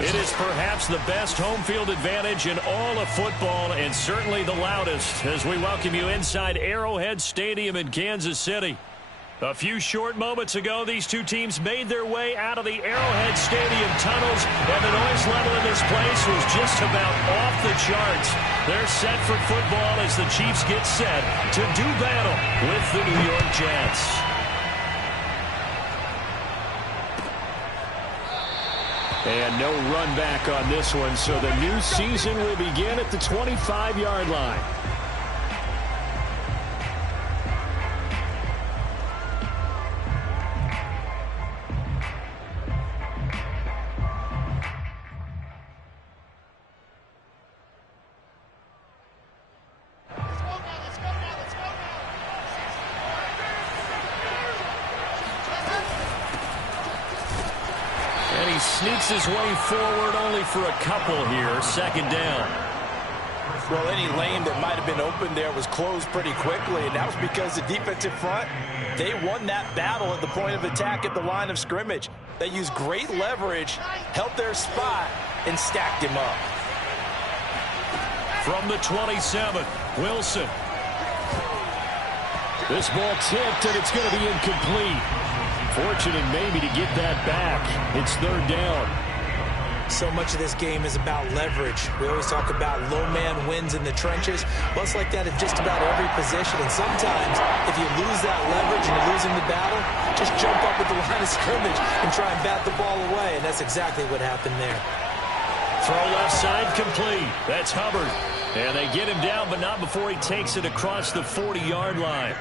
It is perhaps the best home field advantage in all of football, and certainly the loudest, as we welcome you inside Arrowhead Stadium in Kansas City. A few short moments ago, these two teams made their way out of the Arrowhead Stadium tunnels, and the noise level in this place was just about off the charts. They're set for football as the Chiefs get set to do battle with the New York Jets. And no run back on this one, so the new season will begin at the 25-yard line. Sneaks his way forward only for a couple here. Second down. Well, any lane that might have been open there was closed pretty quickly, and that was because the defensive front, they won that battle at the point of attack at the line of scrimmage. They used great leverage, held their spot, and stacked him up. From the 27, Wilson. This ball tipped, and it's going to be incomplete. Fortunate maybe to get that back. It's third down. So much of this game is about leverage. We always talk about low man wins in the trenches. Well, it's like that at just about every position. And sometimes, if you lose that leverage and you're losing the battle, just jump up at the line of scrimmage and try and bat the ball away. And that's exactly what happened there. Throw left side complete. That's Hubbard. And they get him down, but not before he takes it across the 40-yard line.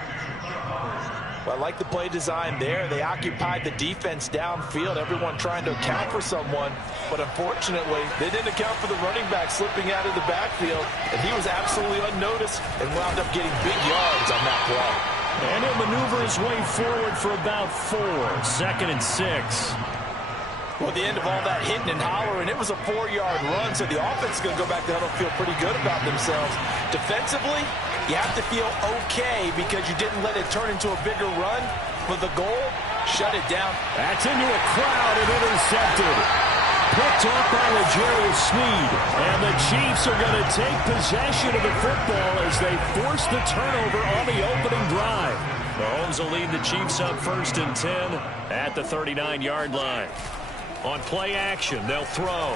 Well, I like the play design there. They occupied the defense downfield, everyone trying to account for someone. But unfortunately, they didn't account for the running back slipping out of the backfield. And he was absolutely unnoticed and wound up getting big yards on that play. And he'll maneuver his way forward for about 4. Second and 6. Well, at the end of all that hitting and hollering, it was a 4-yard run. So the offense is going to go back to huddle, feel pretty good about themselves. Defensively, you have to feel okay because you didn't let it turn into a bigger run. But the goal, shut it down. That's into a crowd and intercepted. Picked off by L'Jarius Sneed. And the Chiefs are going to take possession of the football as they force the turnover on the opening drive. Mahomes will lead the Chiefs up 1st and 10 at the 39-yard line. On play action, they'll throw.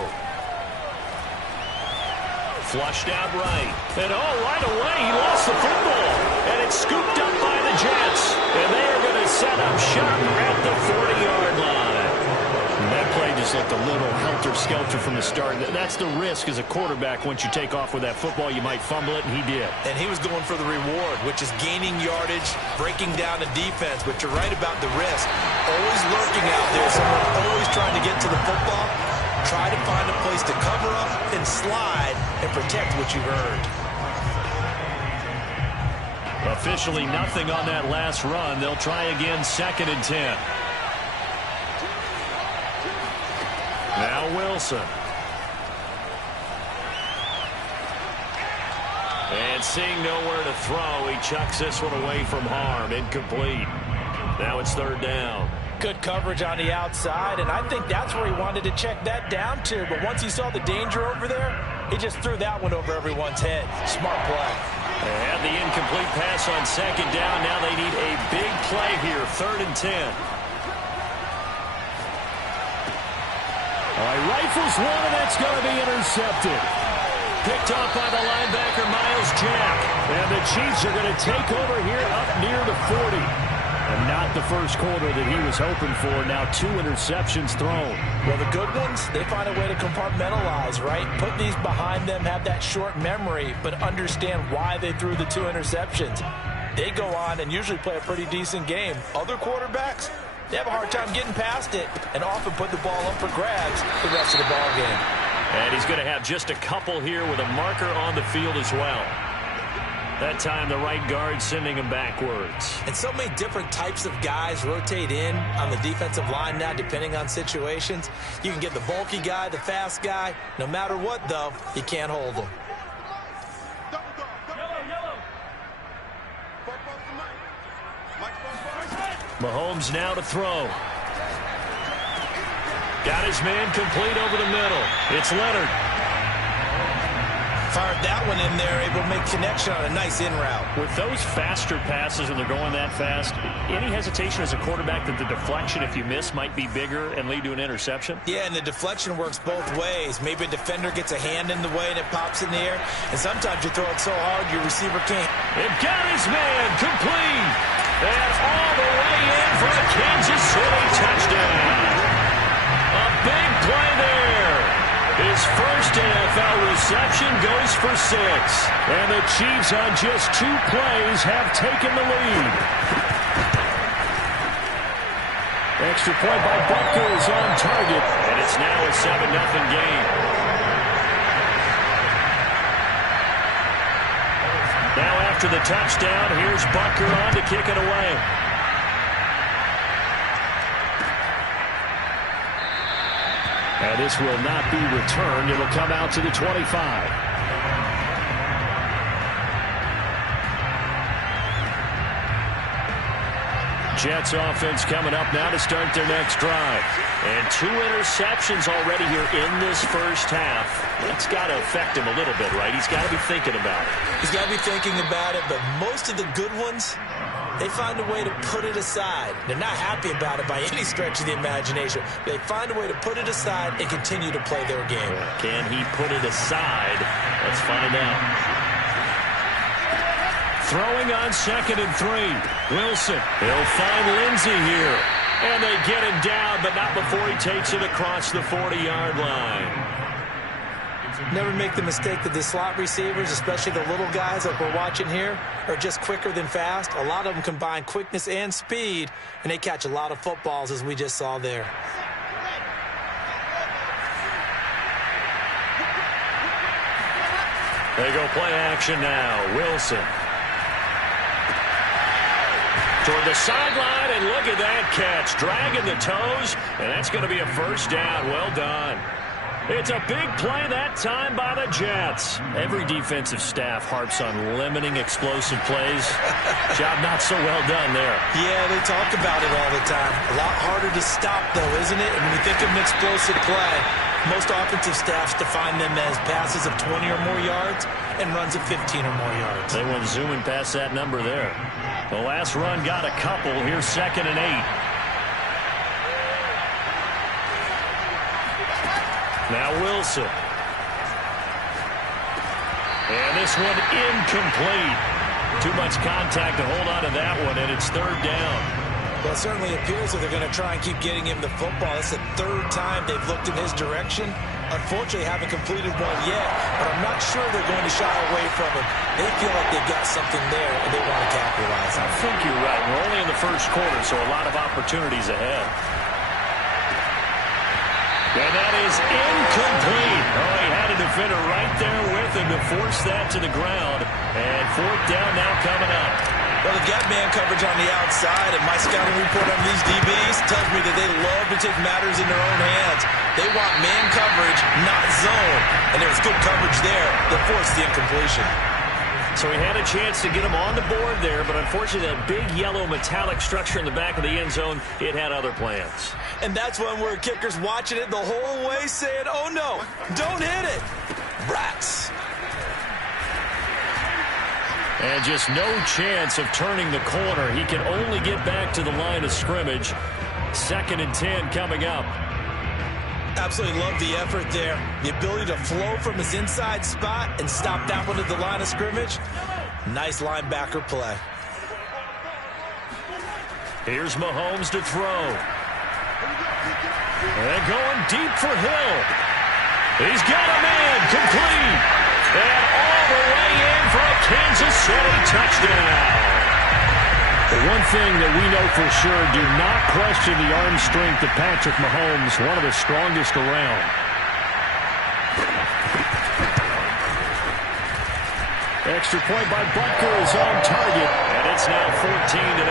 Flushed out right. And right away, he lost the football. And it's scooped up by the Jets. And they are going to set up shop at the 40-yard line. And that play just looked a little helter-skelter from the start. That's the risk as a quarterback. Once you take off with that football, you might fumble it, and he did. And he was going for the reward, which is gaining yardage, breaking down the defense. But you're right about the risk. Always lurking out there. Someone always trying to get to the football. Try to find a place to cover up and slide and protect what you've earned. Officially nothing on that last run. They'll try again 2nd and 10. Now Wilson. And seeing nowhere to throw, he chucks this one away from harm. Incomplete. Now it's 3rd down. Good coverage on the outside, and I think that's where he wanted to check that down to. But once he saw the danger over there, he just threw that one over everyone's head. Smart play. They have the incomplete pass on 2nd down. Now they need a big play here, 3rd and 10. All right, rifles one, and that's going to be intercepted. Picked off by the linebacker, Myles Jack. And the Chiefs are going to take over here up near the 40. And not the first quarter that he was hoping for. Now 2 interceptions thrown. Well, the good ones, they find a way to compartmentalize, right? Put these behind them, have that short memory, but understand why they threw the 2 interceptions. They go on and usually play a pretty decent game. Other quarterbacks, they have a hard time getting past it and often put the ball up for grabs the rest of the ball game. And he's going to have just a couple here with a marker on the field as well. That time the right guard sending him backwards. And so many different types of guys rotate in on the defensive line now depending on situations. You can get the bulky guy, the fast guy. No matter what, though, you can't hold him. Mahomes now to throw. Got his man complete over the middle. It's Leonard. Fired that one in there, able to make connection on a nice in route. With those faster passes and they're going that fast, any hesitation as a quarterback that the deflection, if you miss, might be bigger and lead to an interception? Yeah, and the deflection works both ways. Maybe a defender gets a hand in the way and it pops in the air, and sometimes you throw it so hard your receiver can't. It got his man complete. And all the way in for a Kansas City touchdown. A big play there. His first NFL reception goes for 6. And the Chiefs on just 2 plays have taken the lead. Extra point by Butker is on target. And it's now a 7-0 game. Now after the touchdown, here's Butker on to kick it away. And this will not be returned. It'll come out to the 25. Jets offense coming up now to start their next drive. And 2 interceptions already here in this first half. That's got to affect him a little bit, right? He's got to be thinking about it. He's got to be thinking about it, but most of the good ones, they find a way to put it aside. They're not happy about it by any stretch of the imagination. They find a way to put it aside and continue to play their game. Can he put it aside? Let's find out. Throwing on 2nd and 3. Wilson. He'll find Lindsey here. And they get him down, but not before he takes it across the 40-yard line. Never make the mistake that the slot receivers, especially the little guys like we're watching here, are just quicker than fast. A lot of them combine quickness and speed, and they catch a lot of footballs, as we just saw there. They go play action now. Wilson. Toward the sideline, and look at that catch. Dragging the toes, and that's going to be a first down. Well done. It's a big play that time by the Jets. Every defensive staff harps on limiting explosive plays. Job not so well done there. Yeah, they talk about it all the time. A lot harder to stop, though, isn't it? And when you think of an explosive play, most offensive staffs define them as passes of 20 or more yards and runs of 15 or more yards. They went zooming past that number there. The last run got a couple. Here's 2nd and 8. Now Wilson. And this one incomplete. Too much contact to hold on to that one, and it's 3rd down. Well, it certainly appears that they're going to try and keep getting him the football. It's the 3rd time they've looked in his direction. Unfortunately, haven't completed one yet, but I'm not sure they're going to shy away from him. They feel like they've got something there, and they want to capitalize on it. I think you're right. We're only in the first quarter, so a lot of opportunities ahead. And that is incomplete. Oh, he had a defender right there with him to force that to the ground. And 4th down now coming up. Well, they've got man coverage on the outside, and my scouting report on these DBs tells me that they love to take matters in their own hands. They want man coverage, not zone. And there was good coverage there that forced the incompletion. So he had a chance to get him on the board there, but unfortunately that big yellow metallic structure in the back of the end zone, it had other plans. And that's when we're kickers watching it the whole way saying, oh no, don't hit it. Rats. And just no chance of turning the corner. He can only get back to the line of scrimmage. 2nd and 10 coming up. Absolutely love the effort there. The ability to flow from his inside spot and stop that one at the line of scrimmage. Nice linebacker play. Here's Mahomes to throw. And going deep for Hill. He's got a man complete. And all the way in for a Kansas City touchdown. One thing that we know for sure, do not question the arm strength of Patrick Mahomes, one of the strongest around. Extra point by Butker is on target, and it's now 14-0.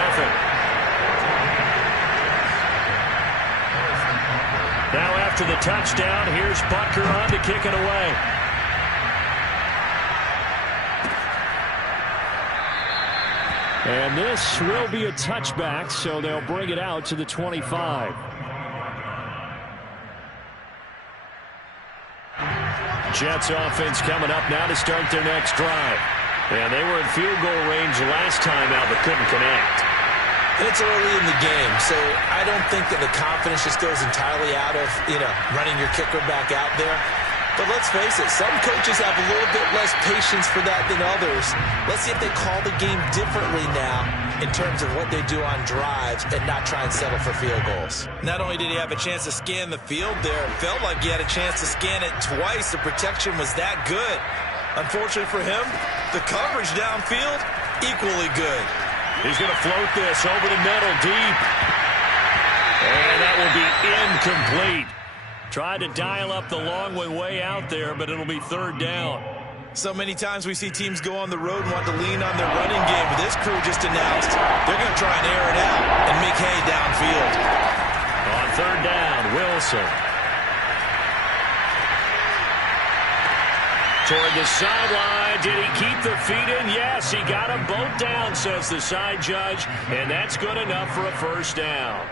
Now after the touchdown, here's Butker on to kick it away. And this will be a touchback, so they'll bring it out to the 25. Jets offense coming up now to start their next drive. And they were in field goal range last time out, but couldn't connect. And it's early in the game, so I don't think that the confidence just goes entirely out of, running your kicker back out there. But let's face it, some coaches have a little bit less patience for that than others. Let's see if they call the game differently now in terms of what they do on drives and not try and settle for field goals. Not only did he have a chance to scan the field there, it felt like he had a chance to scan it twice. The protection was that good. Unfortunately for him, the coverage downfield, equally good. He's going to float this over the middle deep. And that will be incomplete. Tried to dial up the long way out there, but it'll be third down. So many times we see teams go on the road and want to lean on their running game, but this crew just announced they're going to try and air it out and make hay downfield. On third down, Wilson. Toward the sideline. Did he keep the feet in? Yes, he got them both down, says the side judge, and that's good enough for a first down.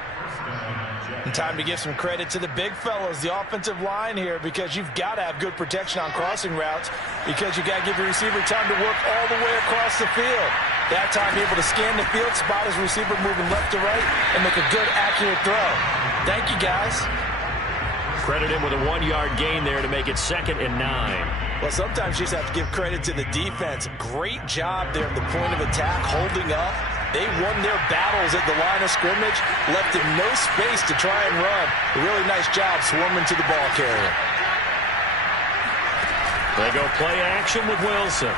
And time to give some credit to the big fellows, the offensive line here, because you've got to have good protection on crossing routes because you've got to give your receiver time to work all the way across the field. That time able to scan the field, spot his receiver moving left to right, and make a good, accurate throw. Thank you, guys. Credit him with a 1-yard gain there to make it 2nd and 9. Well, sometimes you just have to give credit to the defense. Great job there at the point of attack, holding up. They won their battles at the line of scrimmage, left him no space to try and run. A really nice job swarming to the ball carrier. They go play action with Wilson.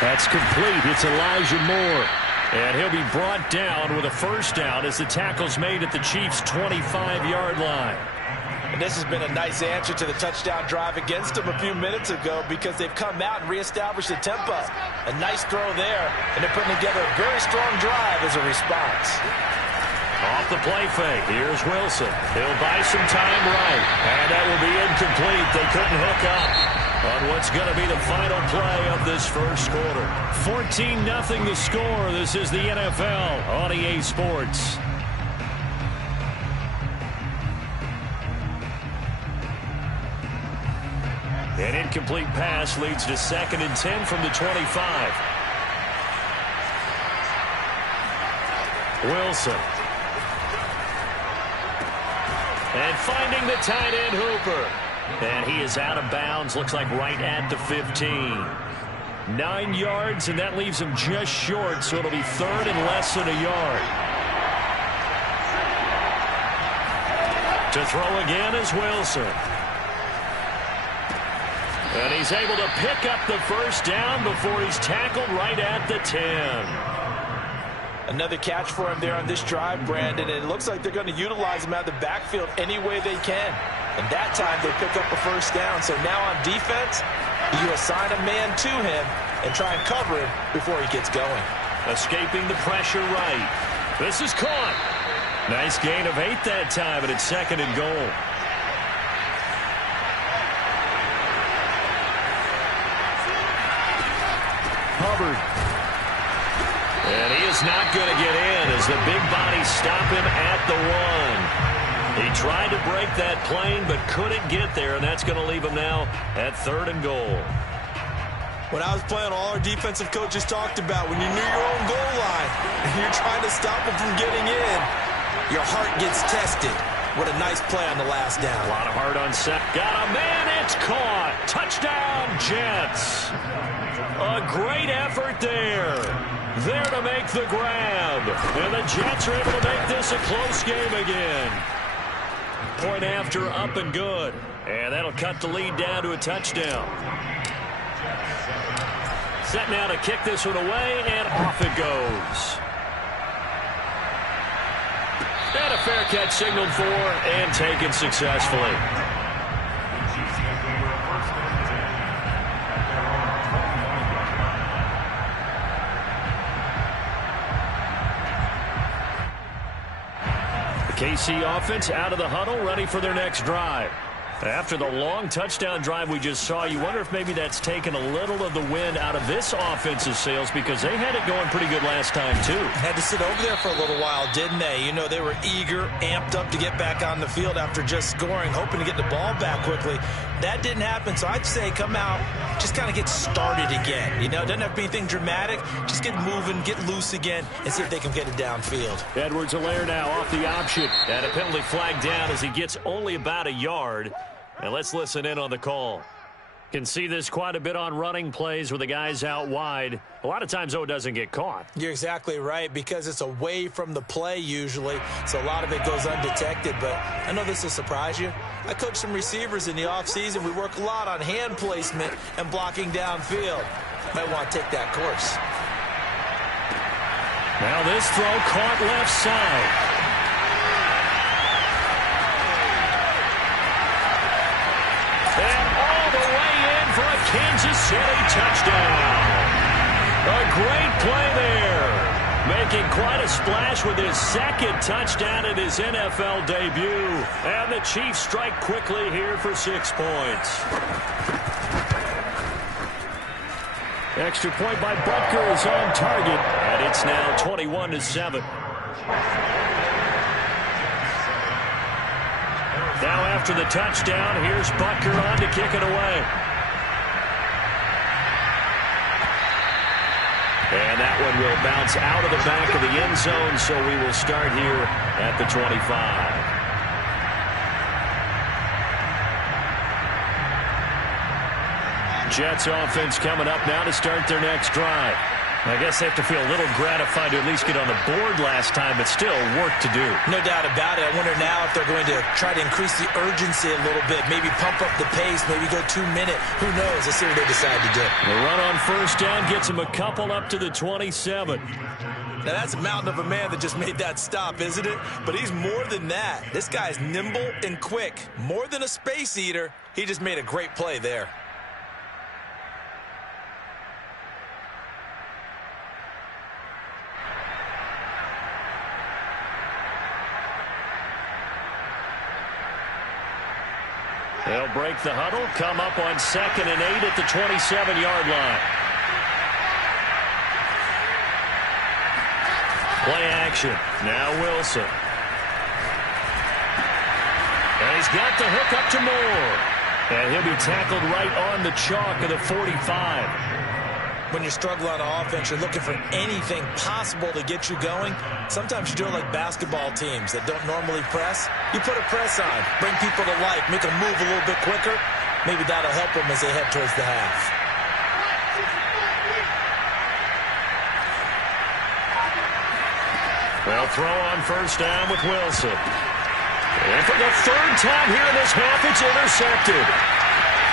That's complete. It's Elijah Moore. And he'll be brought down with a first down as the tackle's made at the Chiefs' 25-yard line. And this has been a nice answer to the touchdown drive against them a few minutes ago because they've come out and reestablished the tempo. A nice throw there, and they're putting together a very strong drive as a response. Off the play fake, here's Wilson. He'll buy some time right, and that will be incomplete. They couldn't hook up on what's going to be the final play of this first quarter. 14-0 the score. This is the NFL on EA Sports. An incomplete pass leads to 2nd and 10 from the 25. Wilson. And finding the tight end Hooper. And he is out of bounds. Looks like right at the 15. 9 yards, and that leaves him just short, so it'll be 3rd and less than a yard. To throw again is Wilson. And he's able to pick up the first down before he's tackled right at the 10. Another catch for him there on this drive, Brandon, and it looks like they're going to utilize him out of the backfield any way they can. And that time they pick up a first down. So now on defense, you assign a man to him and try and cover him before he gets going. Escaping the pressure right. This is caught. Nice gain of 8 that time, and it's 2nd and goal. Hubbard. And he is not going to get in as the big bodies stop him at the 1. He tried to break that plane but couldn't get there, and that's going to leave him now at 3rd and goal. When I was playing, all our defensive coaches talked about when you're near your own goal line and you're trying to stop them from getting in, your heart gets tested. What a nice play on the last down. A lot of heart on set. Got a man. It's caught. Touchdown, Jets. A great effort there. There to make the grab. And the Jets are able to make this a close game again. Point after, up and good. And that'll cut the lead down to a touchdown. Set now to kick this one away, and off it goes. And a fair catch signaled for and taken successfully. The KC offense out of the huddle, ready for their next drive. After the long touchdown drive we just saw, you wonder if maybe that's taken a little of the wind out of this offense's sails because they had it going pretty good last time, too. Had to sit over there for a little while, didn't they? You know, they were eager, amped up to get back on the field after just scoring, hoping to get the ball back quickly. That didn't happen, so I'd say come out, just kind of get started again. You know, it doesn't have to be anything dramatic. Just get moving, get loose again, and see if they can get it downfield. Edwards-Helaire now off the option. And a penalty flag down as he gets only about a yard. And let's listen in on the call. Can see this quite a bit on running plays with the guys out wide. A lot of times, though, it doesn't get caught. You're exactly right, because it's away from the play usually, so a lot of it goes undetected. But I know this will surprise you. I coach some receivers in the offseason. We work a lot on hand placement and blocking downfield. Might want to take that course. Now this throw caught left side. And all the way in for a Kansas City touchdown. A great play there. Making quite a splash with his second touchdown in his NFL debut. And the Chiefs strike quickly here for 6 points. Extra point by Butker is on target. And it's now 21-7. Now after the touchdown, here's Butker on to kick it away. And that one will bounce out of the back of the end zone, so we will start here at the 25. Jets offense coming up now to start their next drive. I guess they have to feel a little gratified to at least get on the board last time, but still work to do. No doubt about it. I wonder now if they're going to try to increase the urgency a little bit, maybe pump up the pace, maybe go 2-minute. Who knows? Let's see what they decide to do. The run on first down gets them a couple up to the 27. Now, that's a mountain of a man that just made that stop, isn't it? But he's more than that. This guy's nimble and quick. More than a space eater. He just made a great play there. They'll break the huddle, come up on 2nd and 8 at the 27-yard line. Play action. Now Wilson. And he's got the hook up to Moore. And he'll be tackled right on the chalk of the 45. When you struggle on offense, you're looking for anything possible to get you going. Sometimes you do it like basketball teams that don't normally press. You put a press on, bring people to life, make them move a little bit quicker. Maybe that'll help them as they head towards the half. They'll throw on first down with Wilson. And for the 3rd time here in this half, it's intercepted.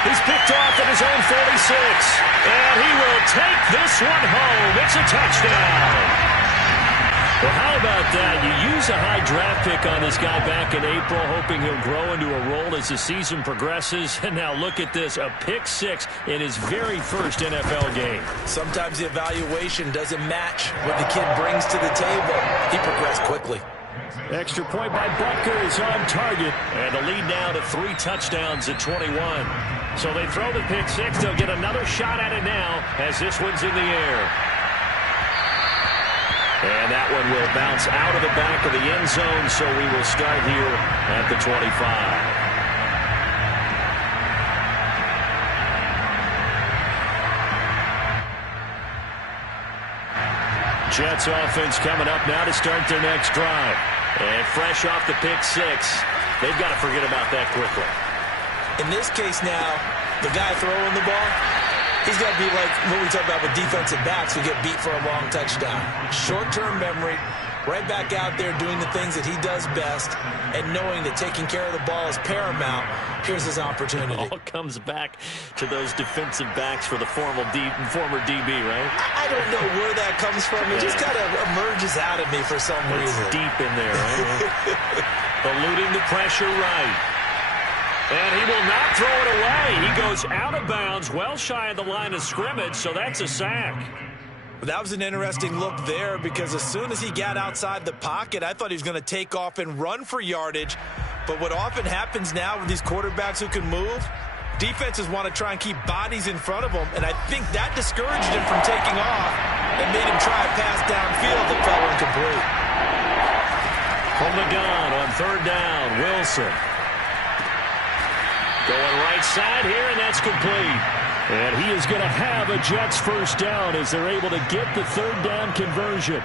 He's picked off at his own 46. And he will take this one home. It's a touchdown. Well, how about that? You use a high draft pick on this guy back in April, hoping he'll grow into a role as the season progresses. And now look at this, a pick 6 in his very first NFL game. Sometimes the evaluation doesn't match what the kid brings to the table. He progressed quickly. Extra point by Butker is on target. And the lead now to 3 touchdowns at 21. So they throw the pick 6. They'll get another shot at it now as this one's in the air. And that one will bounce out of the back of the end zone, so we will start here at the 25. Jets offense coming up now to start their next drive. And fresh off the pick 6, they've got to forget about that quickly. In this case now, the guy throwing the ball, he's got to be like what we talk about with defensive backs who get beat for a long touchdown. Short-term memory, right back out there doing the things that he does best, and knowing that taking care of the ball is paramount. Here's his opportunity. It all comes back to those defensive backs for the former DB, right? I don't know where that comes from. It just kind of emerges out of me for some reason. It's deep in there, right? Eluding the pressure right. And he will not throw it away. He goes out of bounds, well shy of the line of scrimmage, so that's a sack. That was an interesting look there because as soon as he got outside the pocket, I thought he was going to take off and run for yardage. But what often happens now with these quarterbacks who can move, defenses want to try and keep bodies in front of them, and I think that discouraged him from taking off and made him try a pass downfield that fell incomplete. From the gun on third down, Wilson. Going right side here, and that's complete. And he is going to have a Jets first down as they're able to get the third down conversion.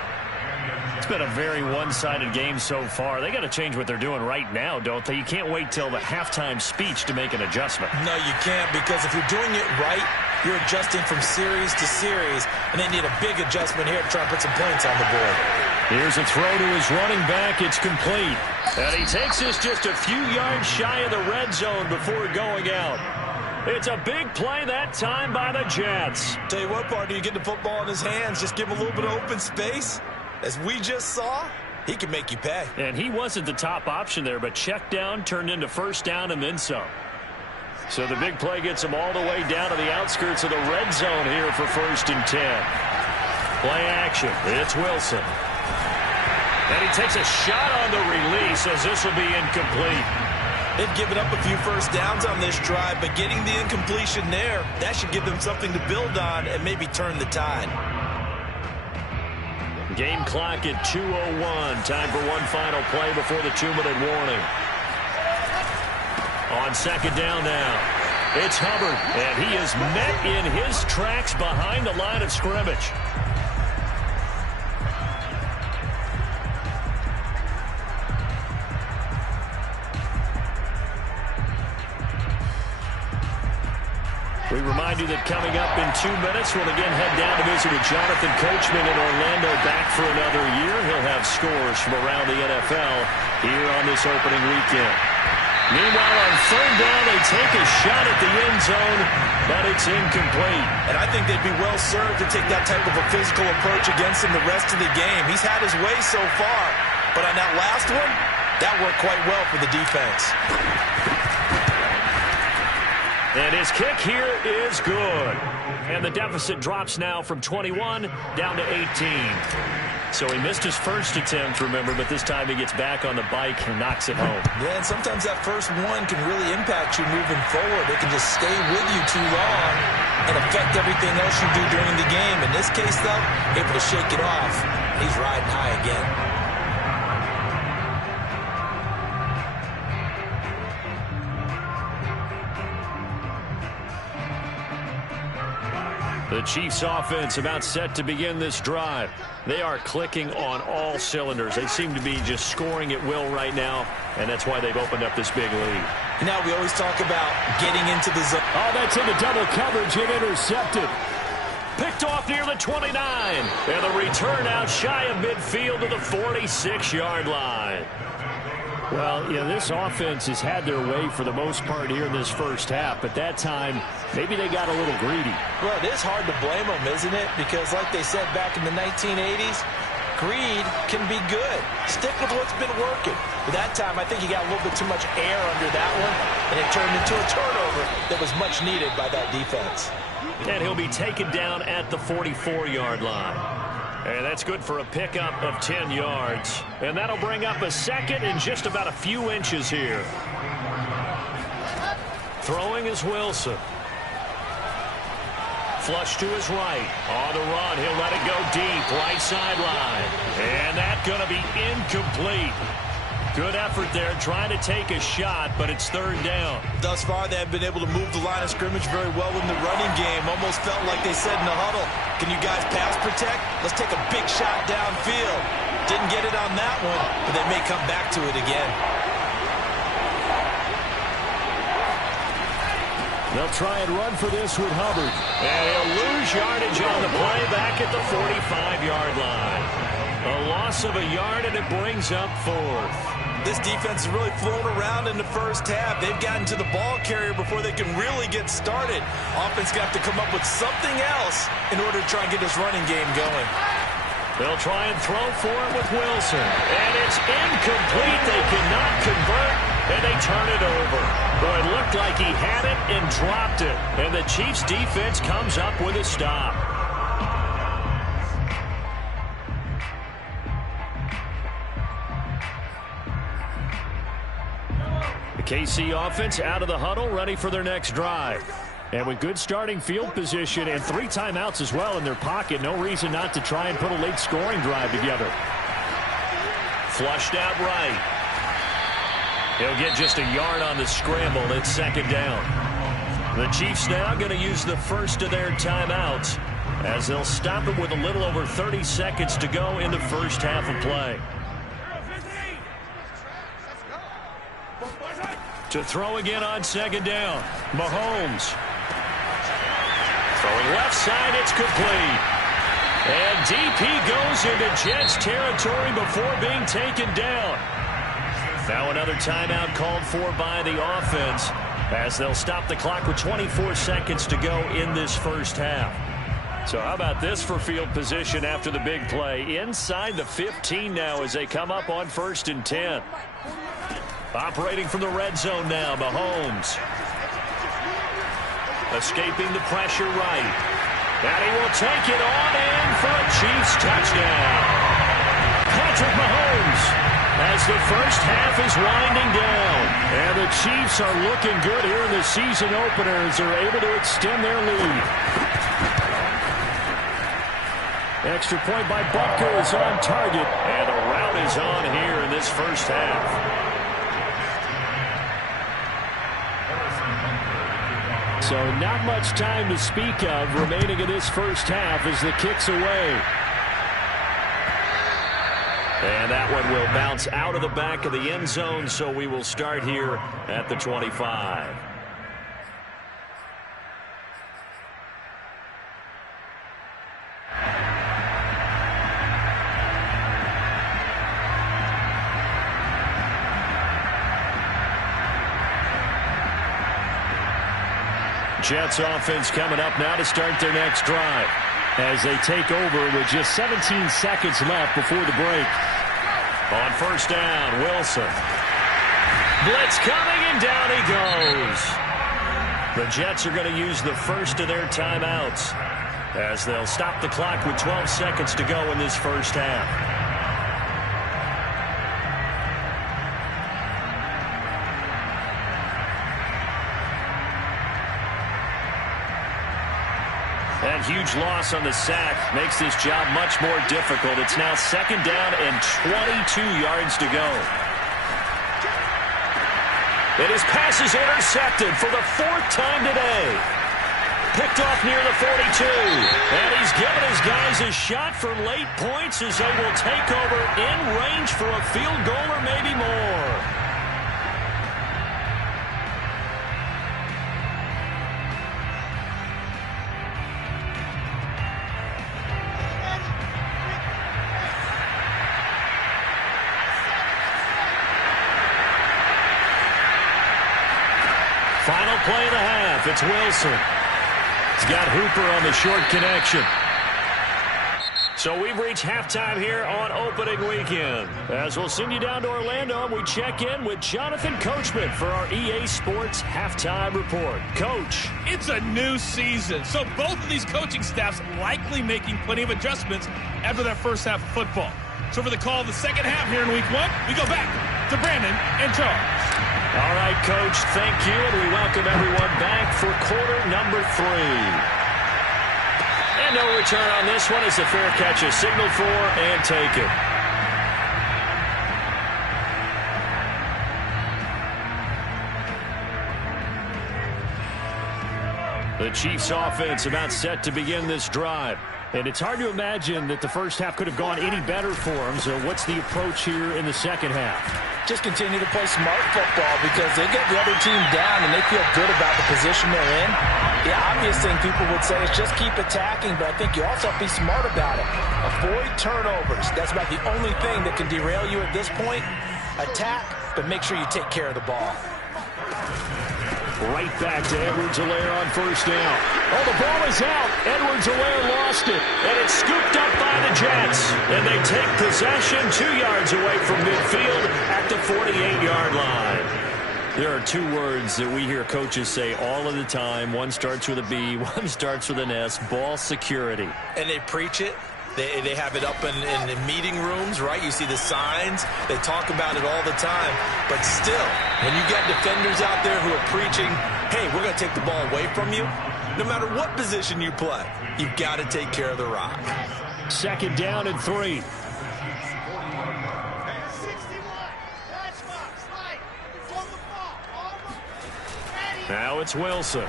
It's been a very one-sided game so far. They got to change what they're doing right now, don't they? You can't wait till the halftime speech to make an adjustment. No, you can't, because if you're doing it right, you're adjusting from series to series, and they need a big adjustment here to try and put some points on the board. Here's a throw to his running back. It's complete. And he takes us just a few yards shy of the red zone before going out. It's a big play that time by the Jets. Tell you what, partner, you get the football in his hands, just give him a little bit of open space. As we just saw, he can make you pay. And he wasn't the top option there, but check down turned into first down and then some. So the big play gets him all the way down to the outskirts of the red zone here for 1st and 10. Play action. It's Wilson. And he takes a shot on the release as this will be incomplete. They've given up a few first downs on this drive, but getting the incompletion there, that should give them something to build on and maybe turn the tide. Game clock at 2:01. Time for one final play before the 2-minute warning. On second down now, it's Hubbard, and he is met in his tracks behind the line of scrimmage. We remind you that coming up in 2 minutes, we'll again head down to visit with Jonathan Coachman in Orlando, back for another year. He'll have scores from around the NFL here on this opening weekend. Meanwhile, on third down, they take a shot at the end zone, but it's incomplete. And I think they'd be well served to take that type of a physical approach against him the rest of the game. He's had his way so far, but on that last one, that worked quite well for the defense. And his kick here is good. And the deficit drops now from 21 down to 18. So he missed his first attempt, remember, but this time he gets back on the bike and knocks it home. Yeah, and sometimes that first one can really impact you moving forward. It can just stay with you too long and affect everything else you do during the game. In this case, though, able to shake it off. He's riding high again. The Chiefs offense about set to begin this drive. They are clicking on all cylinders. They seem to be just scoring at will right now, and that's why they've opened up this big lead. Now we always talk about getting into the zone. Oh, that's into double coverage and intercepted. Picked off near the 29. And the return out shy of midfield to the 46-yard line. Well, you know, this offense has had their way for the most part here in this first half, but that time, maybe they got a little greedy. Well, it is hard to blame them, isn't it? Because like they said back in the 1980s, greed can be good. Stick with what's been working. But that time, I think he got a little bit too much air under that one, and it turned into a turnover that was much needed by that defense. And he'll be taken down at the 44-yard line. And that's good for a pickup of 10 yards. And that'll bring up a second in just about a few inches here. Throwing is Wilson. Flush to his right. On the run, he'll let it go deep, right sideline. And that's going to be incomplete. Good effort there, trying to take a shot, but it's third down. Thus far, they have been able to move the line of scrimmage very well in the running game. Almost felt like they said in the huddle, can you guys pass protect? Let's take a big shot downfield. Didn't get it on that one, but they may come back to it again. They'll try and run for this with Hubbard. And he'll lose yardage on the play back at the 45-yard line. A loss of a yard, and it brings up fourth. This defense is really flown around in the first half. They've gotten to the ball carrier before they can really get started. Offense going to have to come up with something else in order to try and get this running game going. They'll try and throw for it with Wilson. And it's incomplete. They cannot convert, and they turn it over. Boy, it looked like he had it and dropped it. And the Chiefs' defense comes up with a stop. The KC offense out of the huddle, ready for their next drive. And with good starting field position and 3 timeouts as well in their pocket, no reason not to try and put a late scoring drive together. Flushed out right. He'll get just a yard on the scramble. It's second down. The Chiefs now going to use the first of their timeouts as they'll stop it with a little over 30 seconds to go in the first half of play. To throw again on second down. Mahomes. Throwing left side, it's complete. And DP goes into Jets territory before being taken down. Now another timeout called for by the offense as they'll stop the clock with 24 seconds to go in this first half. So how about this for field position after the big play? Inside the 15 now as they come up on 1st and 10. Operating from the red zone now, Mahomes. Escaping the pressure right. And he will take it on in for a Chiefs touchdown. Patrick Mahomes as the first half is winding down. And the Chiefs are looking good here in the season opener as they're able to extend their lead. Extra point by Butker is on target. And a rout is on here in this first half. So not much time to speak of remaining in this first half as the kick's away. And that one will bounce out of the back of the end zone, so we will start here at the 25. Jets offense coming up now to start their next drive as they take over with just 17 seconds left before the break. On first down, Wilson. Blitz coming, and down he goes. The Jets are going to use the first of their timeouts as they'll stop the clock with 12 seconds to go in this first half. That huge loss on the sack makes this job much more difficult. It's now second down and 22 yards to go. And his pass is intercepted for the 4th time today. Picked off near the 42. And he's given his guys a shot for late points as they will take over in range for a field goal or maybe more. Final play of the half. It's Wilson. He's got Hooper on the short connection. So we've reached halftime here on opening weekend. As we'll send you down to Orlando, we check in with Jonathan Coachman for our EA Sports Halftime Report. Coach. It's a new season, so both of these coaching staffs likely making plenty of adjustments after that first half of football. So for the call of the second half here in week 1, we go back to Brandon and Charles. All right, Coach, thank you, and we welcome everyone back for quarter number 3. And no return on this one as the fair catch is signaled for and taken. The Chiefs offense about set to begin this drive. And it's hard to imagine that the first half could have gone any better for them. So what's the approach here in the second half? Just continue to play smart football because they get the other team down and they feel good about the position they're in. The obvious thing people would say is just keep attacking, but I think you also have to be smart about it. Avoid turnovers. That's about the only thing that can derail you at this point. Attack, but make sure you take care of the ball. Right back to Edwards-Helaire on first down. Oh, the ball is out. Edwards-Helaire lost it. And it's scooped up by the Jets. And they take possession 2 yards away from midfield at the 48-yard line. There are 2 words that we hear coaches say all of the time. One starts with a B, one starts with an S. Ball security. And they preach it. They have it up in meeting rooms, right? You see the signs. They talk about it all the time. But still, when you got defenders out there who are preaching, hey, we're going to take the ball away from you, no matter what position you play, you've got to take care of the rock. 2nd down and 3. Now it's Wilson.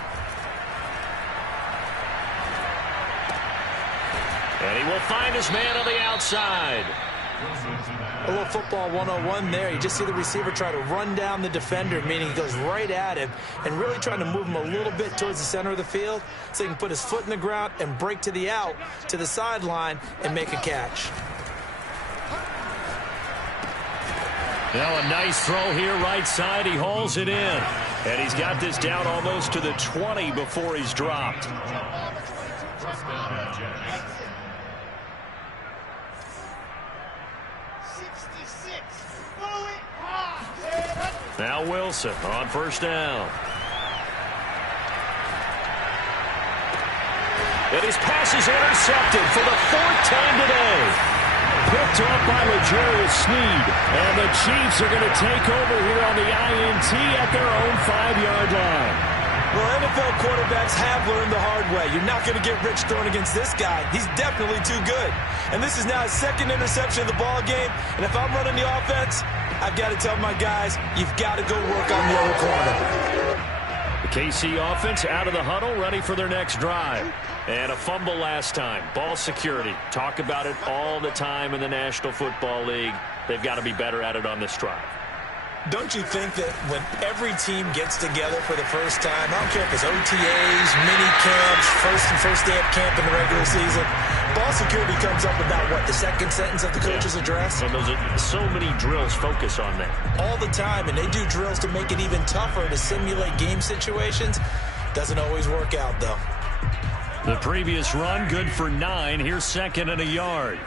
And he will find his man on the outside. A little football 101 there. You just see the receiver try to run down the defender, meaning he goes right at him and really trying to move him a little bit towards the center of the field so he can put his foot in the ground and break to the out, to the sideline, and make a catch. Now a nice throw here right side. He hauls it in. And he's got this down almost to the 20 before he's dropped. Now Wilson on 1st down. And his pass is intercepted for the 4th time today. Picked up by L'Jarius Sneed. And the Chiefs are going to take over here on the INT at their own 5-yard line. Well, NFL quarterbacks have learned the hard way. You're not going to get rich throwing against this guy. He's definitely too good. And this is now his 2nd interception of the ball game. And if I'm running the offense, I've got to tell my guys, you've got to go work on the other corner. The KC offense out of the huddle, ready for their next drive. And a fumble last time. Ball security. Talk about it all the time in the National Football League. They've got to be better at it on this drive. Don't you think that when every team gets together for the first time, I don't care if it's OTAs, mini camps, first day of camp in the regular season, ball security comes up about, what, the 2nd sentence of the coach's address? And those are so many drills focus on that. All the time, and they do drills to make it even tougher to simulate game situations. Doesn't always work out, though. The previous run, good for 9. Here's 2nd and a yard.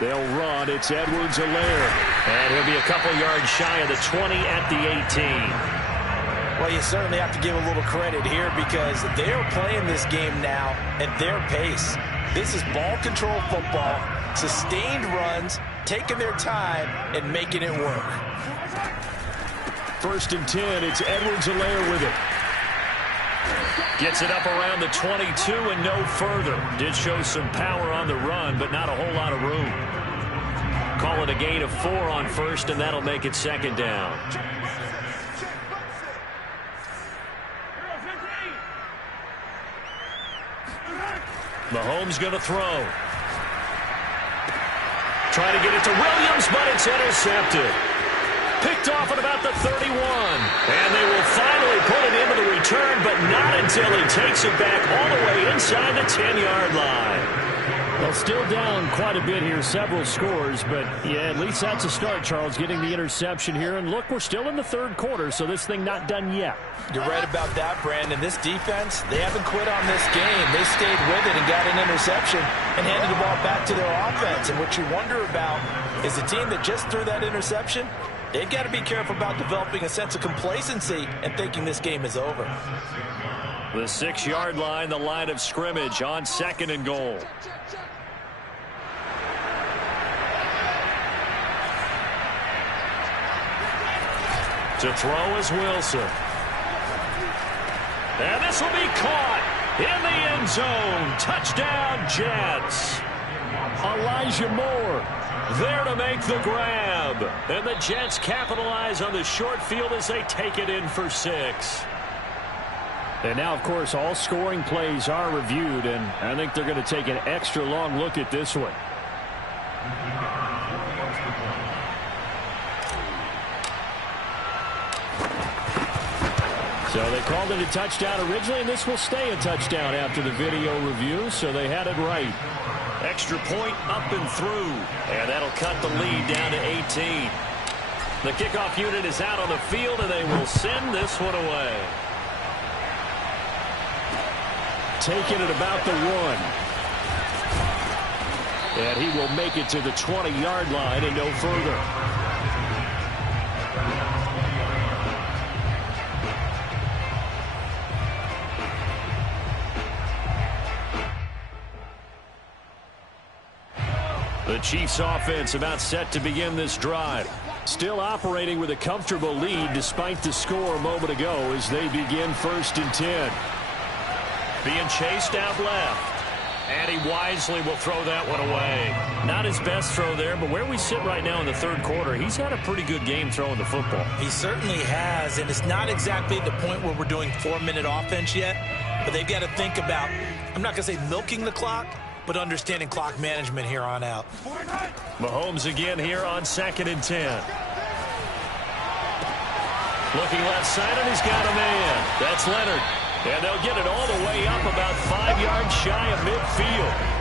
They'll run. It's Edwards-Helaire. And he'll be a couple yards shy of the 20 at the 18. Well, you certainly have to give a little credit here because they're playing this game now at their pace. This is ball control football, sustained runs, taking their time, and making it work. 1st and 10. It's Edwards-Helaire with it. Gets it up around the 22 and no further. Did show some power on the run, but not a whole lot of room. Call it a gain of 4 on 1st, and that'll make it 2nd down. Mahomes going to throw. Trying to get it to Williams, but it's intercepted. Picked off at about the 31. And they will finally put it into the return, but not until he takes it back all the way inside the 10-yard line. Well, still down quite a bit here, several scores, but yeah, at least that's a start, Charles, getting the interception here. And look, we're still in the 3rd quarter, so this thing not done yet. You're right about that, Brandon. This defense, they haven't quit on this game. They stayed with it and got an interception and handed the ball back to their offense. And what you wonder about is the team that just threw that interception, they've got to be careful about developing a sense of complacency and thinking this game is over. The 6-yard line, the line of scrimmage on 2nd and goal. To throw is Wilson. And this will be caught in the end zone. Touchdown, Jets. Elijah Moore there to make the grab. And the Jets capitalize on the short field as they take it in for 6. And now, of course, all scoring plays are reviewed, and I think they're going to take an extra long look at this one. So they called it a touchdown originally, and this will stay a touchdown after the video review, so they had it right. Extra point up and through, and that'll cut the lead down to 18. The kickoff unit is out on the field, and they will send this one away. Taking it about the 1. And he will make it to the 20-yard line and no further. The Chiefs offense about set to begin this drive. Still operating with a comfortable lead despite the score a moment ago as they begin 1st and 10. Being chased out left. And he wisely will throw that one away. Not his best throw there, but where we sit right now in the 3rd quarter, he's had a pretty good game throwing the football. He certainly has, and it's not exactly the point where we're doing 4-minute offense yet, but they've got to think about, I'm not going to say milking the clock, but understanding clock management here on out. Mahomes again here on 2nd and 10. Looking left side, and he's got a man. That's Leonard. And they'll get it all the way up about 5 yards shy of midfield.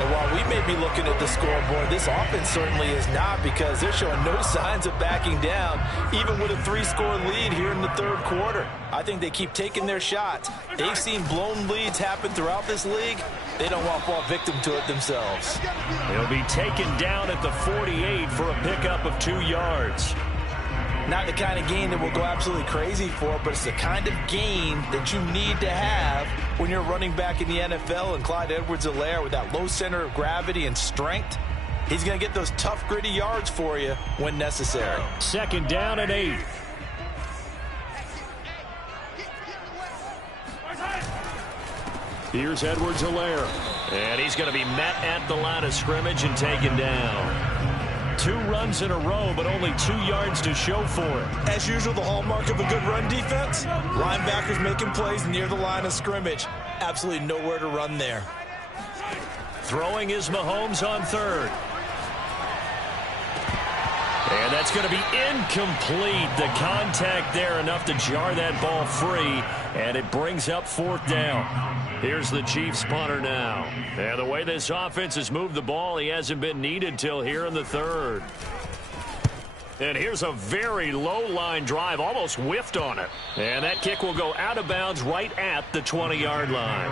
And while we may be looking at the scoreboard, this offense certainly is not, because they're showing no signs of backing down, even with a 3-score lead here in the 3rd quarter. I think they keep taking their shots. They've seen blown leads happen throughout this league. They don't want to fall victim to it themselves. He'll be taken down at the 48 for a pickup of 2 yards. Not the kind of game that we'll go absolutely crazy for, but it's the kind of game that you need to have when you're running back in the NFL. And Clyde Edwards-Helaire, with that low center of gravity and strength, he's going to get those tough, gritty yards for you when necessary. 2nd down and 8. Here's Edwards-Helaire. And he's going to be met at the line of scrimmage and taken down. 2 runs in a row, but only 2 yards to show for it. As usual, the hallmark of a good run defense, linebackers making plays near the line of scrimmage. Absolutely nowhere to run there. Throwing is Mahomes on 3rd. And that's going to be incomplete. The contact there enough to jar that ball free, and it brings up 4th down. Here's the Chiefs punter now. And the way this offense has moved the ball, he hasn't been needed till here in the 3rd. And here's a very low line drive, almost whiffed on it. And that kick will go out of bounds right at the 20-yard line.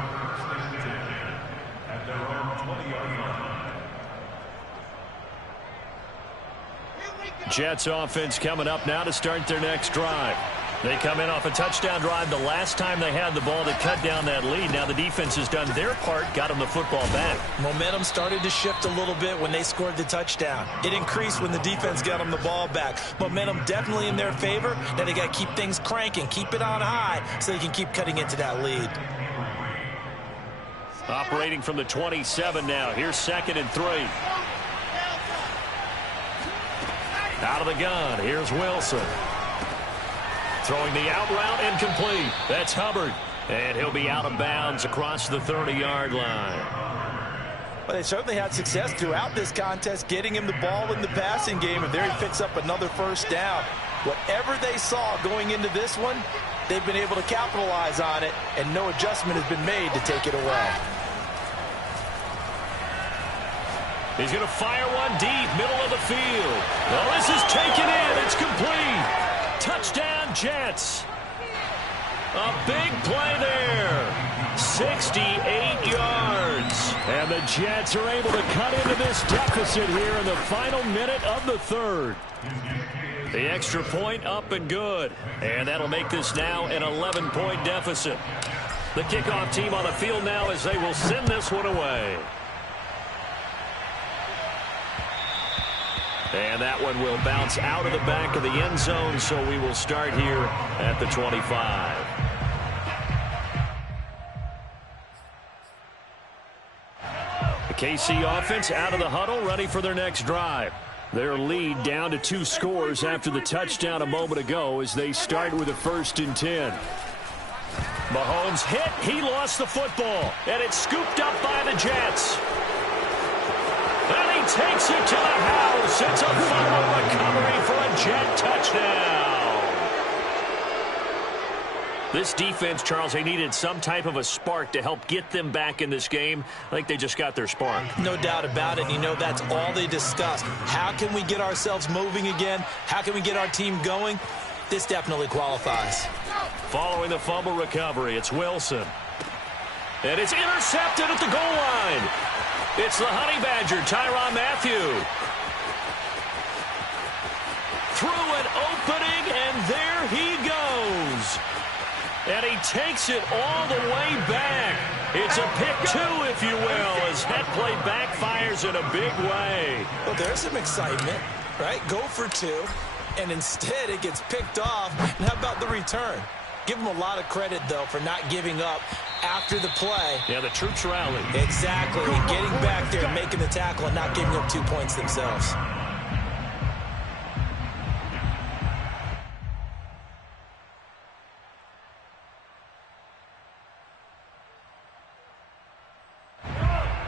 Jets offense coming up now to start their next drive. They come in off a touchdown drive the last time they had the ball to cut down that lead. Now the defense has done their part, got them the football back. Momentum started to shift a little bit when they scored the touchdown. It increased when the defense got them the ball back. Momentum definitely in their favor. Now they got to keep things cranking, keep it on high so they can keep cutting into that lead. Operating from the 27 now. Here's 2nd and 3. Out of the gun. Here's Wilson. Throwing the out route, incomplete. That's Hubbard. And he'll be out of bounds across the 30-yard line. Well, they certainly had success throughout this contest, getting him the ball in the passing game, and there he picks up another 1st down. Whatever they saw going into this one, they've been able to capitalize on it, and no adjustment has been made to take it away. He's going to fire one deep, middle of the field. Well, this is taken in. It's complete. Touchdown, Jets. A big play there. 68 yards. And the Jets are able to cut into this deficit here in the final minute of the 3rd. The extra point up and good. And that'll make this now an 11-point deficit. The kickoff team on the field now as they will send this one away. And that one will bounce out of the back of the end zone, so we will start here at the 25. The KC offense out of the huddle, ready for their next drive. Their lead down to 2 scores after the touchdown a moment ago as they start with a 1st and 10. Mahomes hit. He lost the football, and it's scooped up by the Jets. And he takes it to the house. It's a fumble recovery for a Jet touchdown. This defense, Charles, they needed some type of a spark to help get them back in this game. I think they just got their spark. No doubt about it. You know, that's all they discussed. How can we get ourselves moving again? How can we get our team going? This definitely qualifies. Following the fumble recovery, it's Wilson. And it's intercepted at the goal line. It's the Honey Badger, Tyrann Mathieu. Through an opening, and there he goes. And he takes it all the way back. It's a pick two, if you will, as that play backfires in a big way. Well, there's some excitement, right? Go for two, and instead it gets picked off. And how about the return? Give him a lot of credit, though, for not giving up after the play. Yeah, the troops rally. Exactly. And getting back there, making the tackle, and not giving up 2 points themselves.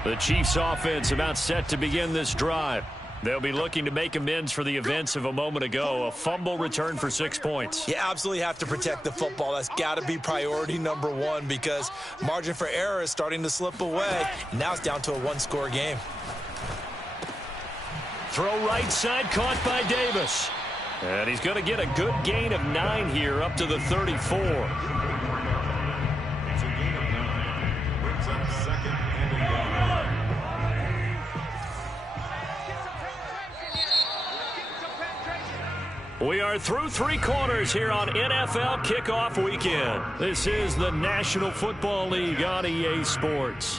The Chiefs offense about set to begin this drive. They'll be looking to make amends for the events of a moment ago. A fumble return for 6 points. You absolutely have to protect the football. That's got to be priority number one because margin for error is starting to slip away. Now it's down to a one-score game. Throw right side, caught by Davis. And he's going to get a good gain of 9 here, up to the 34. We are through 3 quarters here on NFL Kickoff Weekend. This is the National Football League on EA Sports.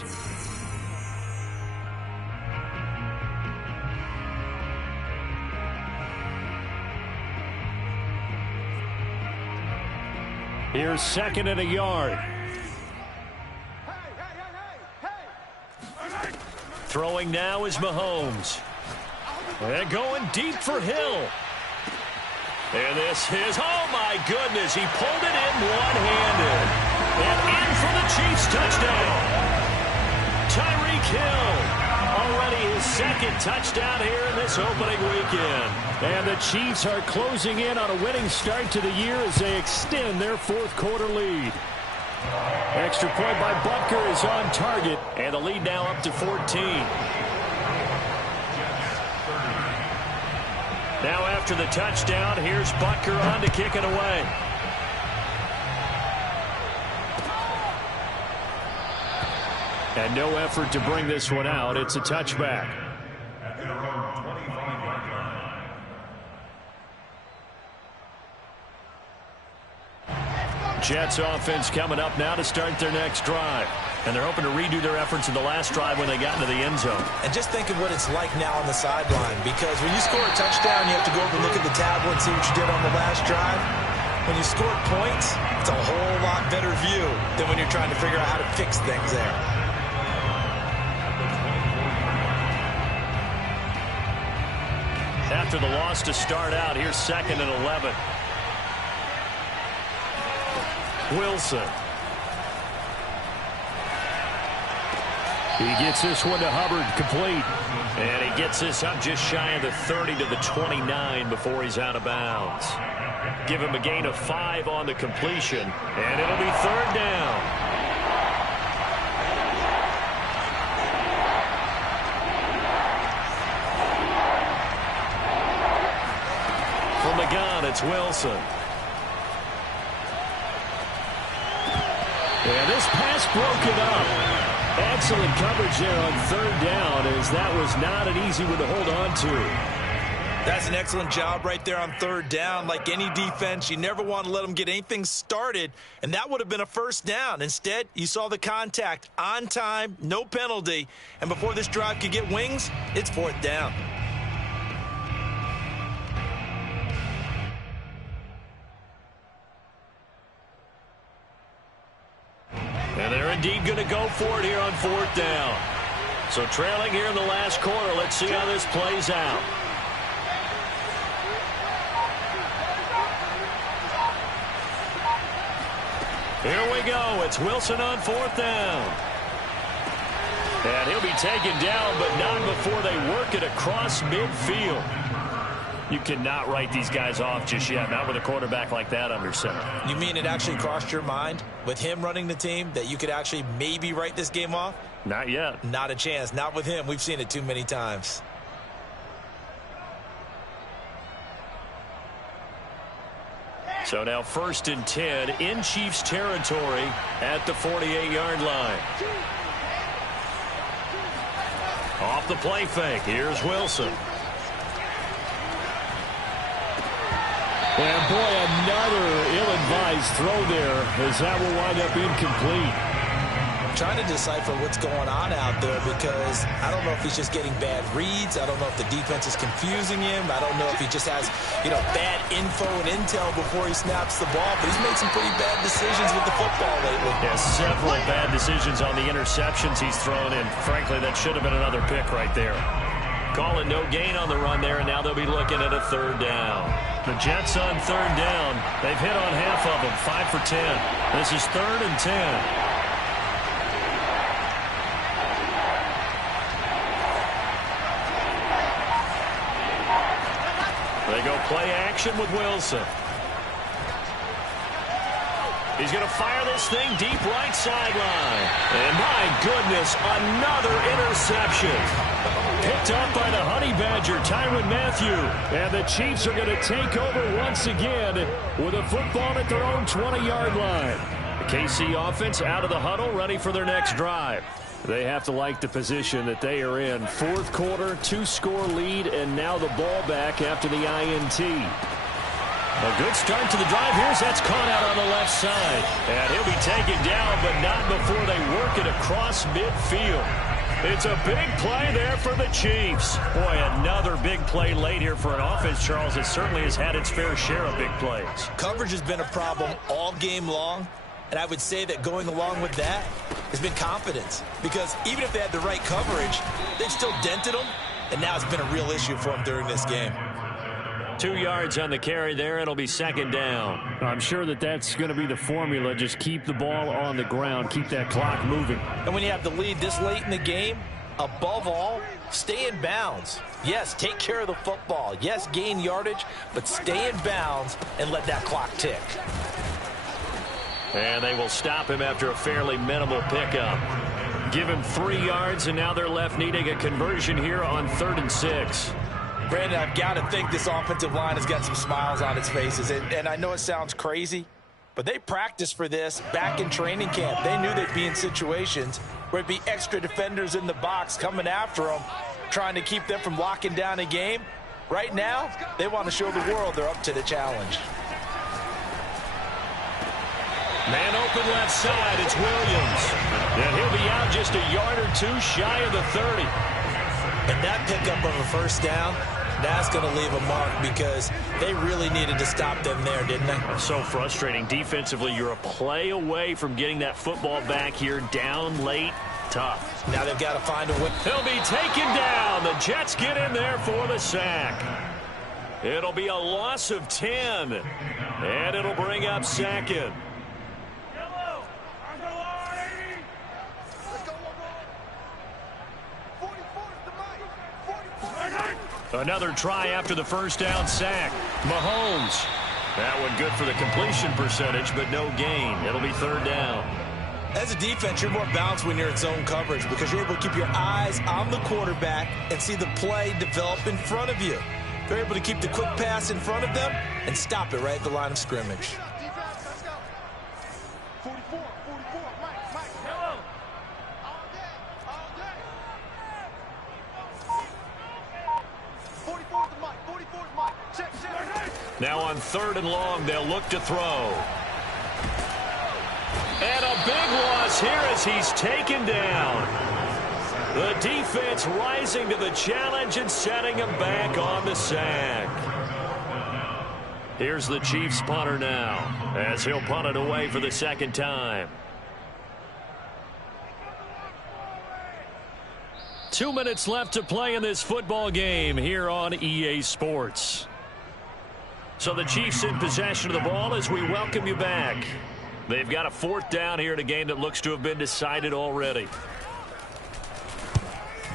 Here's 2nd and a yard. Throwing now is Mahomes. And going deep for Hill. And this is, oh my goodness, he pulled it in one-handed. And in for the Chiefs touchdown. Tyreek Hill, already his 2nd touchdown here in this opening weekend. And the Chiefs are closing in on a winning start to the year as they extend their 4th quarter lead. Extra point by Butker is on target, and the lead now up to 14. Now after the touchdown, here's Butker on to kick it away. And no effort to bring this one out. It's a touchback. Jets offense coming up now to start their next drive. And they're hoping to redo their efforts in the last drive when they got into the end zone. And just think of what it's like now on the sideline. Because when you score a touchdown, you have to go over and look at the tablet and see what you did on the last drive. When you score points, it's a whole lot better view than when you're trying to figure out how to fix things there. After the loss to start out, here's 2nd and 11. Wilson. He gets this one to Hubbard, complete. And he gets this up just shy of the 30 to the 29 before he's out of bounds. Give him a gain of 5 on the completion, and it'll be 3rd down. From the gun, it's Wilson. And this pass broken up. Excellent coverage there on 3rd down, as that was not an easy one to hold on to. That's an excellent job right there on 3rd down. Like any defense, you never want to let them get anything started, and that would have been a 1st down. Instead, you saw the contact on time, no penalty, and before this drive could get wings, it's 4th down. And they're indeed going to go for it here on 4th down. So trailing here in the last quarter, let's see how this plays out. Here we go. It's Wilson on 4th down. And he'll be taken down, but not before they work it across midfield. You cannot write these guys off just yet, not with a quarterback like that under center. You mean it actually crossed your mind with him running the team that you could actually maybe write this game off? Not yet. Not a chance. Not with him. We've seen it too many times. So now 1st and 10 in Chiefs territory at the 48-yard line. Off the play fake. Here's Wilson. And boy, another ill-advised ill-advised throw there, as that will wind up incomplete. Trying to decipher what's going on out there, because I don't know if he's just getting bad reads. I don't know if the defense is confusing him. I don't know if he just has, bad info and intel before he snaps the ball. But he's made some pretty bad decisions with the football lately. Yeah, several bad decisions on the interceptions he's thrown, and frankly, that should have been another pick right there. Call it no gain on the run there, and now they'll be looking at a third down. The Jets on third down. They've hit on half of them, 5 for 10. This is 3rd and 10. They go play action with Wilson. He's going to fire this thing deep right sideline. And my goodness, another interception. Picked up by the Honey Badger, Tyrann Mathieu. And the Chiefs are going to take over once again with a football at their own 20-yard line. The KC offense out of the huddle, ready for their next drive. They have to like the position that they are in. 4th quarter, 2-score lead, and now the ball back after the INT. A good start to the drive. That's caught out on the left side. And he'll be taken down, but not before they work it across midfield. It's a big play there for the Chiefs. Boy, another big play late here for an offense, Charles, that certainly has had its fair share of big plays. Coverage has been a problem all game long. And I would say that going along with that has been confidence. Because even if they had the right coverage, they've still dented them. And now it's been a real issue for them during this game. 2 yards on the carry there. It'll be 2nd down. I'm sure that that's going to be the formula. Just keep the ball on the ground. Keep that clock moving. And when you have the lead this late in the game, above all, stay in bounds. Yes, take care of the football. Yes, gain yardage, but stay in bounds and let that clock tick. And they will stop him after a fairly minimal pickup. Give him 3 yards, and now they're left needing a conversion here on 3rd and 6. Brandon, I've got to think this offensive line has got some smiles on its faces. And I know it sounds crazy, but they practiced for this back in training camp. They knew they'd be in situations where it'd be extra defenders in the box coming after them, trying to keep them from locking down a game. Right now, they want to show the world they're up to the challenge. Man open left side, it's Williams. And he'll be out just a yard or 2 shy of the 30. And that pickup of a first down, that's going to leave a mark because they really needed to stop them there, didn't they? So frustrating. Defensively, you're a play away from getting that football back here down late. Tough. Now they've got to find a way. He'll be taken down. The Jets get in there for the sack. It'll be a loss of 10. And it'll bring up 2nd. Another try after the first down sack. Mahomes. That one good for the completion percentage, but no gain. It'll be 3rd down. As a defense, you're more balanced when you're in zone coverage because you're able to keep your eyes on the quarterback and see the play develop in front of you. They're able to keep the quick pass in front of them and stop it right at the line of scrimmage. Now on 3rd and long, they'll look to throw. And a big loss here as he's taken down. The defense rising to the challenge and setting him back on the sack. Here's the Chiefs punter now as he'll punt it away for the 2nd time. 2 minutes left to play in this football game here on EA Sports. So the Chiefs in possession of the ball as we welcome you back. They've got a 4th down here in a game that looks to have been decided already.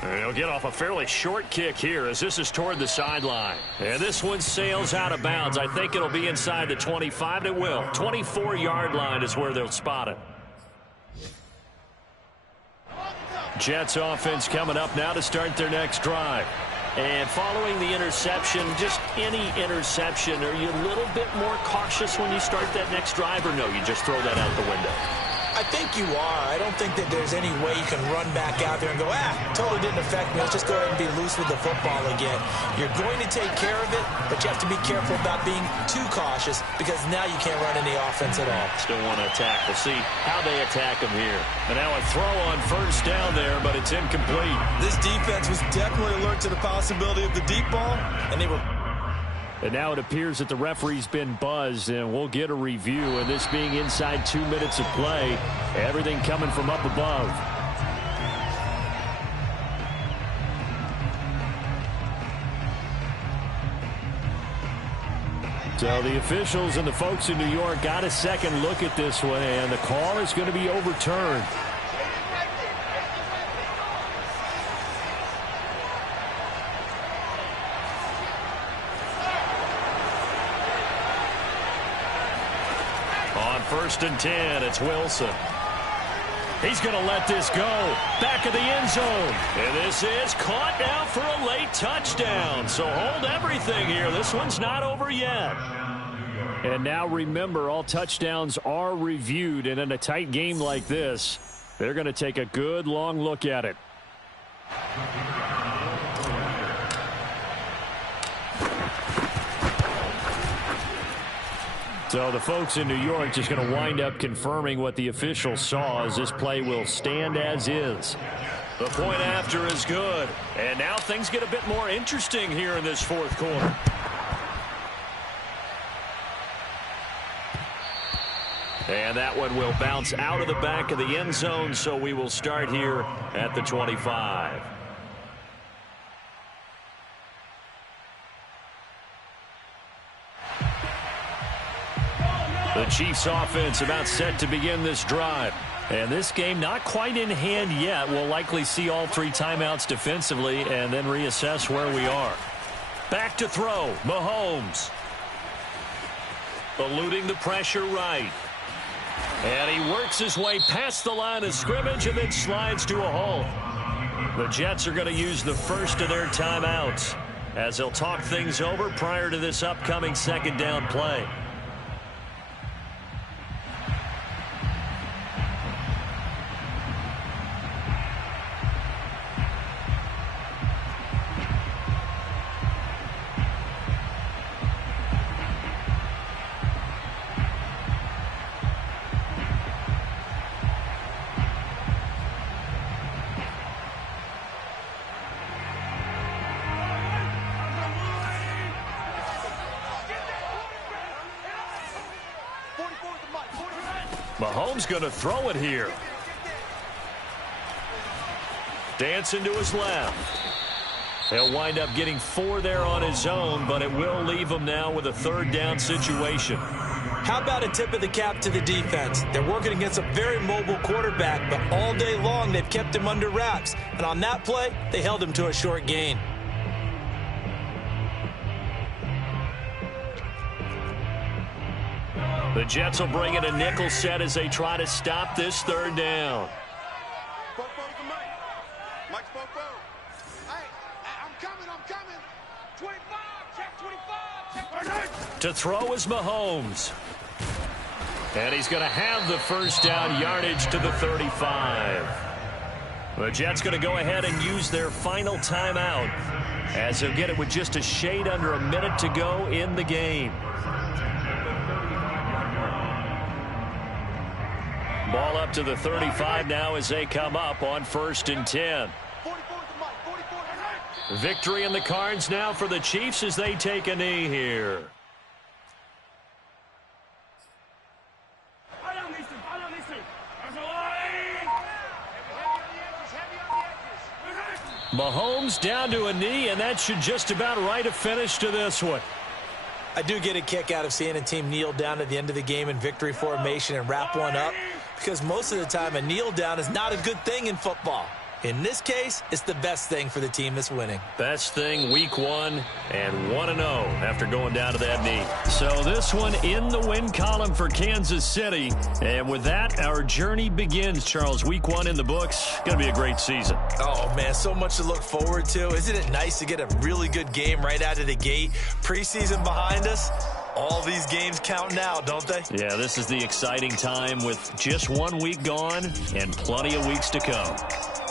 And he'll get off a fairly short kick here as this is toward the sideline. And this one sails out of bounds. I think it'll be inside the 25. It will. 24-yard line is where they'll spot it. Jets offense coming up now to start their next drive. And following the interception, just any interception, are you a little bit more cautious when you start that next drive, or no, you just throw that out the window? I think you are. I don't think that there's any way you can run back out there and go, totally didn't affect me. Let's just go ahead and be loose with the football again. You're going to take care of it, but you have to be careful about being too cautious because now you can't run any offense at all. Still want to attack. We'll see how they attack him here. And now a throw on first down there, but it's incomplete. This defense was definitely alert to the possibility of the deep ball, and they were... And now it appears that the referee's been buzzed, and we'll get a review. And this being inside 2 minutes of play, everything coming from up above. So the officials and the folks in New York got a second look at this one, and the call is going to be overturned. First and 10, it's Wilson. He's going to let this go. Back of the end zone. And this is caught now for a late touchdown. So hold everything here. This one's not over yet. And now remember, all touchdowns are reviewed. And in a tight game like this, they're going to take a good long look at it. So the folks in New York just going to wind up confirming what the officials saw as this play will stand as is. The point after is good. And now things get a bit more interesting here in this fourth quarter. And that one will bounce out of the back of the end zone, so we will start here at the 25. The Chiefs offense about set to begin this drive. And this game not quite in hand yet. We'll likely see all three timeouts defensively and then reassess where we are. Back to throw. Mahomes. Eluding the pressure right. And he works his way past the line of scrimmage and then slides to a halt. The Jets are going to use the first of their timeouts as they'll talk things over prior to this upcoming second down play. Mahomes going to throw it here. Dancing to his left. He'll wind up getting 4 there on his own, but it will leave him now with a third down situation. How about a tip of the cap to the defense? They're working against a very mobile quarterback, but all day long they've kept him under wraps. And on that play, they held him to a short gain. The Jets will bring in a nickel set as they try to stop this third down. Mike Popo. Hey, I'm coming. 25, check 25, check 25. To throw is Mahomes. And he's going to have the first down yardage to the 35. The Jets going to go ahead and use their final timeout as they'll get it with just a shade under a minute to go in the game. Ball up to the 35 now as they come up on first and 10. Victory in the cards now for the Chiefs as they take a knee here. Mahomes down to a knee, and that should just about write a finish to this one. I do get a kick out of seeing a team kneel down at the end of the game in victory formation and wrap one up, because most of the time a kneel down is not a good thing in football. In this case, it's the best thing for the team that's winning. Best thing week 1 and 1-0 after going down to that knee. So this one in the win column for Kansas City. And with that, our journey begins, Charles. Week 1 in the books. Going to be a great season. Oh, man, so much to look forward to. Isn't it nice to get a really good game right out of the gate? Preseason behind us. All these games count now, don't they? Yeah, this is the exciting time with just 1 week gone and plenty of weeks to come.